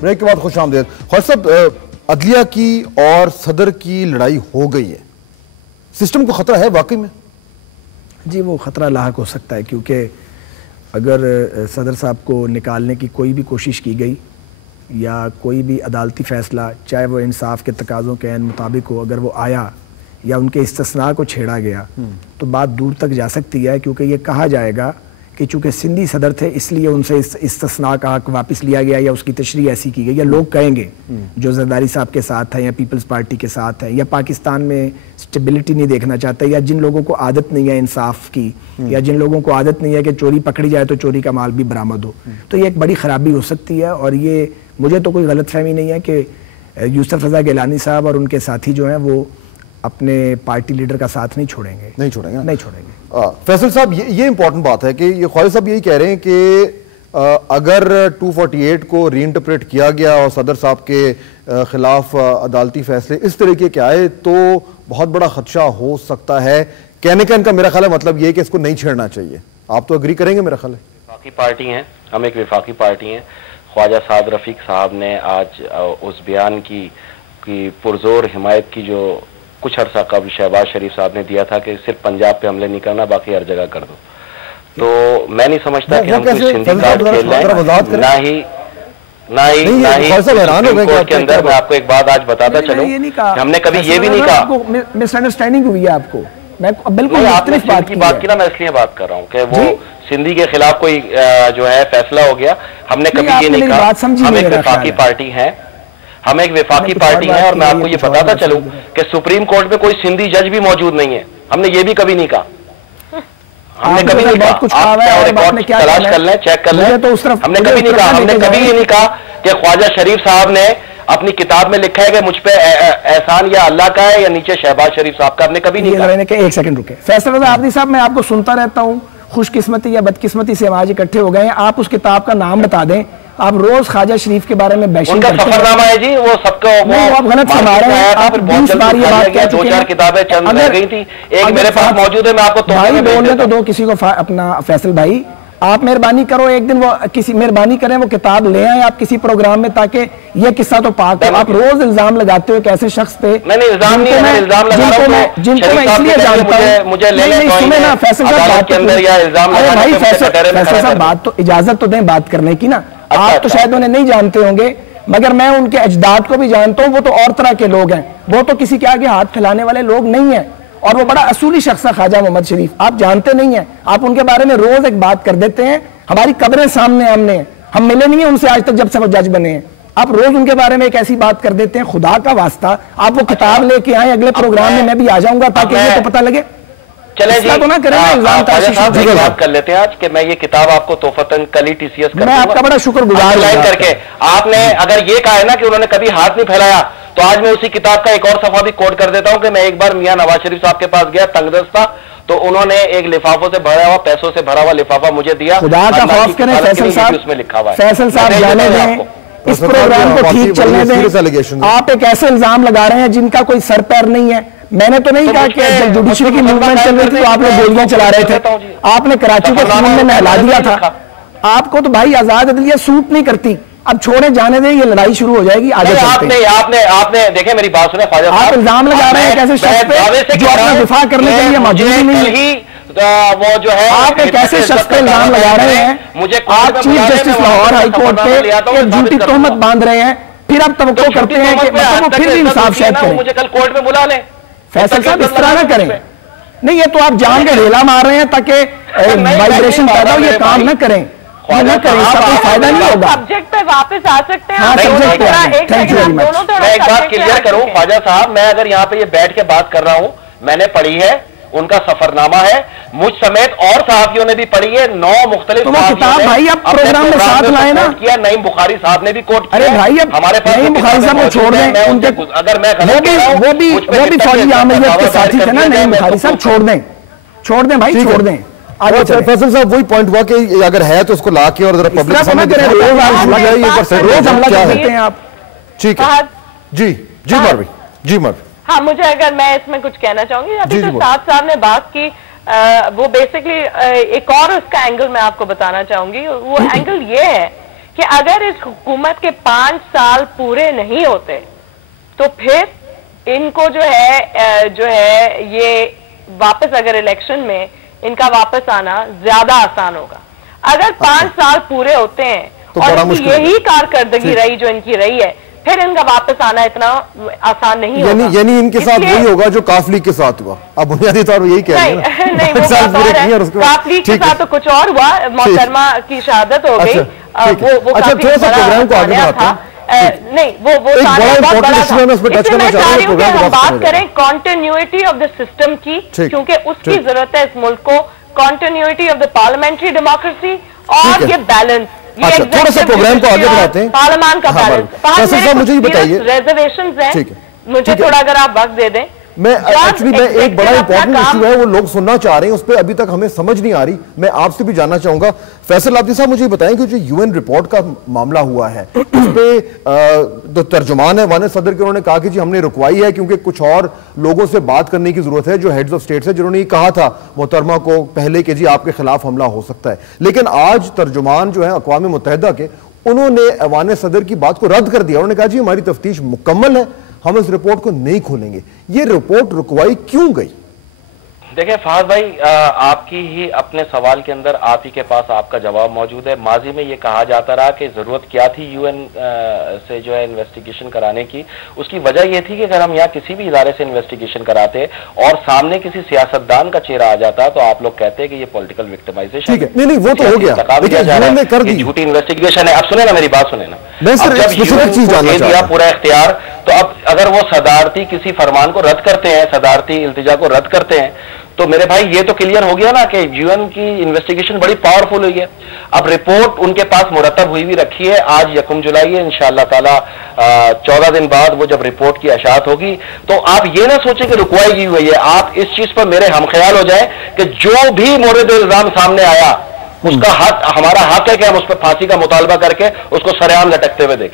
Break के बाद खुश आमदेद। ख्वाजा साहब, अदलिया की और सदर की लड़ाई हो गई है, सिस्टम को खतरा है वाकई में? जी, वो खतरा लाहक हो सकता है, क्योंकि अगर सदर साहब को निकालने की कोई भी कोशिश की गई या कोई भी अदालती फैसला, चाहे वो इंसाफ के तकाज़ों के मुताबिक हो, अगर वो आया या उनके इस्तिस्ना को छेड़ा गया तो बात दूर तक जा सकती है, क्योंकि ये कहा जाएगा कि चूंकि सिंधी सदर थे इसलिए उनसे इस्तिस्ना का हक वापस लिया गया या उसकी तशरीह ऐसी की गई, या लोग कहेंगे जो जरदारी साहब के साथ हैं या पीपल्स पार्टी के साथ हैं या पाकिस्तान में स्टेबिलिटी नहीं देखना चाहते या जिन लोगों को आदत नहीं है इंसाफ की या जिन लोगों को आदत नहीं है कि चोरी पकड़ी जाए तो चोरी का माल भी बरामद हो, तो ये एक बड़ी खराबी हो सकती है। और ये मुझे तो कोई गलतफहमी नहीं है कि यूसुफ रज़ा गिलानी साहब और उनके साथी जो हैं वो अपने पार्टी लीडर का साथ नहीं छोड़ेंगे। फैसल साहब, ये इंपॉर्टेंट बात है कि ये ख्वाजा साहब यही कह रहे हैं कि अगर 248 को रीइंटरप्रेट किया गया और सदर साहब के खिलाफ अदालती फैसले इस तरीके के आए तो बहुत बड़ा खदशा हो सकता है। कहने का इनका मेरा ख्याल है मतलब ये कि इसको नहीं छेड़ना चाहिए। आप तो एग्री करेंगे मेरा ख्याल है? विफाकी पार्टी हैं, हम एक विफाकी पार्टी हैं। ख्वाजा साद रफीक साहब ने आज उस बयान की पुरजोर हिमायत की जो कुछ अर्सा कबल शहबाज शरीफ साहब ने दिया था कि सिर्फ पंजाब पे हमले नहीं करना, बाकी हर जगह कर दो, तो मैं नहीं समझता कि हम कोई सिंधी कार्ड खेल रहे हैं, ना ही कोर्ट के अंदर। मैं आपको एक बात आज बताता चलूं, हमने कभी ये भी नहीं कहा, मिसअंडरस्टैंडिंग हुई है आपको। मैं बिल्कुल आपने की बात की ना, मैं इसलिए बात कर रहा हूँ कि वो सिंधी के खिलाफ कोई जो है फैसला हो गया, हमने कभी ये नहीं कहा। हम एक विफाकी पार्टी है, हम एक विफाकी पार्टी है, और मैं आपको ये बताता चलूं कि सुप्रीम कोर्ट में कोई सिंधी जज भी मौजूद नहीं है। हमने ये भी कभी नहीं कहा, हमने कभी नहीं कहा। आप रिकॉर्ड तलाश कर लें, चेक कर लें, हमने कभी नहीं कहा। हमने कभी ये नहीं कहा कि ख्वाजा शरीफ साहब ने अपनी किताब में लिखा है कि मुझ पे एहसान या अल्लाह का है या नीचे शहबाज शरीफ साहब का, हमने कभी नहीं कहा। एक सेकंड रुके फैसल रज़ा आबदी साहब, मैं आपको सुनता रहता हूँ, खुशकिस्मती या बदकिस्मती से आज इकट्ठे हो गए हैं। आप उस किताब का नाम बता दें। आप रोज ख्वाजा शरीफ के बारे में बैशिंग करते हैं। उनका सफरनामा है जी, वो सबको आप गलत फरमा रहे हैं। आप 20 बार ये बात कह चुके हैं। 2-4 किताबें चंद रह गई थी, एक मेरे पास मौजूद है, मैं आपको भाई बोलने तो दो किसी को अपना। फैसल भाई, आप मेहरबानी करो, एक दिन वो किसी मेहरबानी करें वो किताब ले आए आप किसी प्रोग्राम में, ताकि ये किस्सा तो पाक हो। आप रोज इल्जाम लगाते हो एक ऐसे शख्स पे। मैंने इल्जाम नहीं, मैं इल्जाम लगा रहा हूं, जिनको मैं इसलिए जानता हूं। मुझे ले ले सुने ना फैसल साहब, बात के अंदर या इल्जाम लगा भाई फैसल साहब, बात तो इजाजत तो दें बात करने की ना। आप तो शायद उन्हें नहीं जानते होंगे, मगर मैं उनके अजदाद को भी जानता हूं। वो तो और तरह के लोग हैं, वो तो किसी के आगे हाथ फैलाने वाले लोग नहीं है, और वो बड़ा असूली शख्स है ख्वाजा मोहम्मद शरीफ। आप जानते नहीं है, आप उनके बारे में रोज एक बात कर देते हैं। हमारी कब्रें सामने हमने, हम मिले नहीं है उनसे आज तक जब से वो जज बने हैं। आप रोज उनके बारे में एक ऐसी बात कर देते हैं। खुदा का वास्ता आप वो किताब लेके आए, अगले प्रोग्राम में मैं भी आ जाऊंगा ताकि ये तो पता लगे। चले जी, तो ना करें बात कर लेते हैं आज कि मैं ये किताब आपको तोहफतन कल ही TCS मैं आपका बड़ा शुक्रगुजार करके। आपने अगर ये कहा है ना कि उन्होंने कभी हाथ नहीं फैलाया, तो आज मैं उसी किताब का एक और सफा भी कोट कर देता हूं कि मैं एक बार मियां नवाज शरीफ साहब के पास गया, तंगदस्त था, तो उन्होंने एक लिफाफों से भरा हुआ, पैसों से भरा हुआ लिफाफा मुझे दिया। खुदा का खौफ करें फैसल साहब, उसमें लिखा हुआ है। फैसल साहब जाने दें, इस प्रोग्राम को ठीक चलने दें। आप एक ऐसे इल्जाम लगा रहे हैं जिनका कोई सर पैर नहीं है। मैंने तो नहीं कहा कि जब जुडिशरी की मूवमेंट चल रही थी तो आप लोग गोलियां चला रहे थे। आपने कराची को खून में नहला दिया था। आपको तो भाई आजाद अदलिया सूट नहीं करती। अब छोड़े जाने दें, ये लड़ाई शुरू हो जाएगी आगे चलते हैं। आपने देखे मेरी बात सुने ख्वाजा साहब, आप इल्जाम लगा रहे हैं कैसे शख्स पे जो अपना दिफा करने के लिए मौजूद ही नहीं। वो जो है आप एक ऐसे शख्स पे इल्जाम लगा रहे हैं, मुझे आप chief justice Lahore high court पे झूठी तोहमत बांध रहे हैं, फिर आप तवक्को करते हैं कि मतलब वो फिर भी इंसाफ शायद करें। मुझे कल कोर्ट में बुला लें। फैसल साहब इस तरह ना करें, नहीं ये तो आप जान के ढेला मार रहे हैं ताकि वाइब्रेशन पैदा हो, ये काम ना करें, ना करें, इसका कोई फायदा नहीं होगा। सब्जेक्ट पे वापस आ सकते हैं। हाँ, सब्जेक्ट पे थैंक यू वेरी मच। मैं एक बात क्लियर करूं ख्वाजा साहब, मैं अगर यहाँ पे ये बैठ के बात कर रहा हूं, मैंने पढ़ी है, उनका सफरनामा है, मुझ समेत और सहाफियों ने भी पढ़ी है। 9 मुख्तलिफ किताब भाई आप प्रोग्राम में साथ लाए ना किया। नईम बुखारी साहब ने भी कोट किया। अरे भाई अब हमारे पास नईम बुखारी साहब को छोड़ दें, उनके अगर मैं वो भी फौजी आमिलियत के साथी थे ना नईम बुखारी साहब, छोड़ दें भाई, छोड़ दें। फैसल साहब वही पॉइंट हुआ कि अगर है तो उसको ला के और जरा पब्लिक सामने रोज हमला कर देते हैं आप। ठीक है जी मरवी जी मरवी। हाँ, मुझे अगर मैं इसमें कुछ कहना चाहूंगी, अभी जो साहब ने बात की वो बेसिकली एक और उसका एंगल मैं आपको बताना चाहूंगी। वो एंगल ये है कि अगर इस हुकूमत के 5 साल पूरे नहीं होते तो फिर इनको जो है ये वापस अगर इलेक्शन में इनका वापस आना ज्यादा आसान होगा। अगर 5 साल पूरे होते हैं तो और इनकी यही कारकर्दगी रही जो इनकी रही है, फिर इनका वापस आना इतना आसान नहीं होगा। यानी इनके साथ वही होगा जो काफ लीग के साथ हुआ। अब बुनियादी तौर पर यही कह रहे हैं। नहीं, वो काफ लीग के साथ तो कुछ और हुआ, मोहतरमा की शहादत हो गई। वो अच्छा, थोड़ा सा प्रोग्राम को आगे बढ़ाते हैं। नहीं, वो हम बात करें कॉन्टिन्यूटी ऑफ द सिस्टम की, क्योंकि उसकी जरूरत है इस मुल्क को, continuity of the parliamentary democracy और ये बैलेंस। अच्छा, थोड़ा सा प्रोग्राम को आगे बढ़ाते हैं। पार्लियामान का बैलेंस। मुझे ये बताइए, रिजर्वेशंस हैं, मुझे थोड़ा अगर आप वक्त दे दें। मैं एक्चुअली एक बड़ा इंपॉर्टेंट इशू है, वो लोग सुनना चाह रहे हैं, उस पर अभी तक हमें समझ नहीं आ रही। मैं आपसे भी जानना चाहूंगा, फैसल आब्दी साहब मुझे बताएं कि जो यूएन रिपोर्ट का मामला हुआ है उस पे तो तर्जुमान है वाने सदर के, उन्होंने कहा कि जी हमने रुकवाई है क्योंकि कुछ और लोगों से बात करने की जरूरत है जो हेड्स ऑफ स्टेट्स है, जिन्होंने ये कहा था मोहतरमा को पहले कि जी आपके खिलाफ हमला हो सकता है। लेकिन आज तर्जुमान जो है अक़वाम मुत्तहिदा के, उन्होंने ऐवान सदर की बात को रद्द कर दिया। उन्होंने कहा जी हमारी तफ्तीश मुकम्मल है, हम इस रिपोर्ट को नहीं खोलेंगे। ये रिपोर्ट रुकवाई क्यों गई? देखिए फहद भाई, आपकी ही अपने सवाल के अंदर आप ही के पास आपका जवाब मौजूद है। माजी में ये कहा जाता रहा कि जरूरत क्या थी यूएन से जो है इन्वेस्टिगेशन कराने की। उसकी वजह यह थी कि अगर हम यहाँ किसी भी इदारे से इन्वेस्टिगेशन कराते और सामने किसी सियासतदान का चेहरा आ जाता तो आप लोग कहते हैं कि ये पॉलिटिकल विक्टिमाइजेशन है। नहीं, वो तो हो गया, झूठी इन्वेस्टिगेशन है। अब सुने ना, मेरी बात सुने ना। जब यूएन दे दिया पूरा इख्तियार, तो अब अगर वो सदारती किसी फरमान को रद्द करते हैं, सदारती इल्तिजा को रद्द करते हैं, तो मेरे भाई ये तो क्लियर हो गया ना कि यूएन की इन्वेस्टिगेशन बड़ी पावरफुल हुई है। अब रिपोर्ट उनके पास मुरतब हुई भी रखी है। आज 1 जुलाई है, इंशाअल्लाह ताला 14 दिन बाद वो जब रिपोर्ट की अशात होगी, तो आप ये ना सोचें कि रुकवाई की हुई है। आप इस चीज पर मेरे हमख्याल हो जाए कि जो भी मोरद इल्जाम सामने आया उसका हक, हमारा हक है कि हम उस पर फांसी का मुतालबा करके उसको सरेआम लटकते हुए देखें।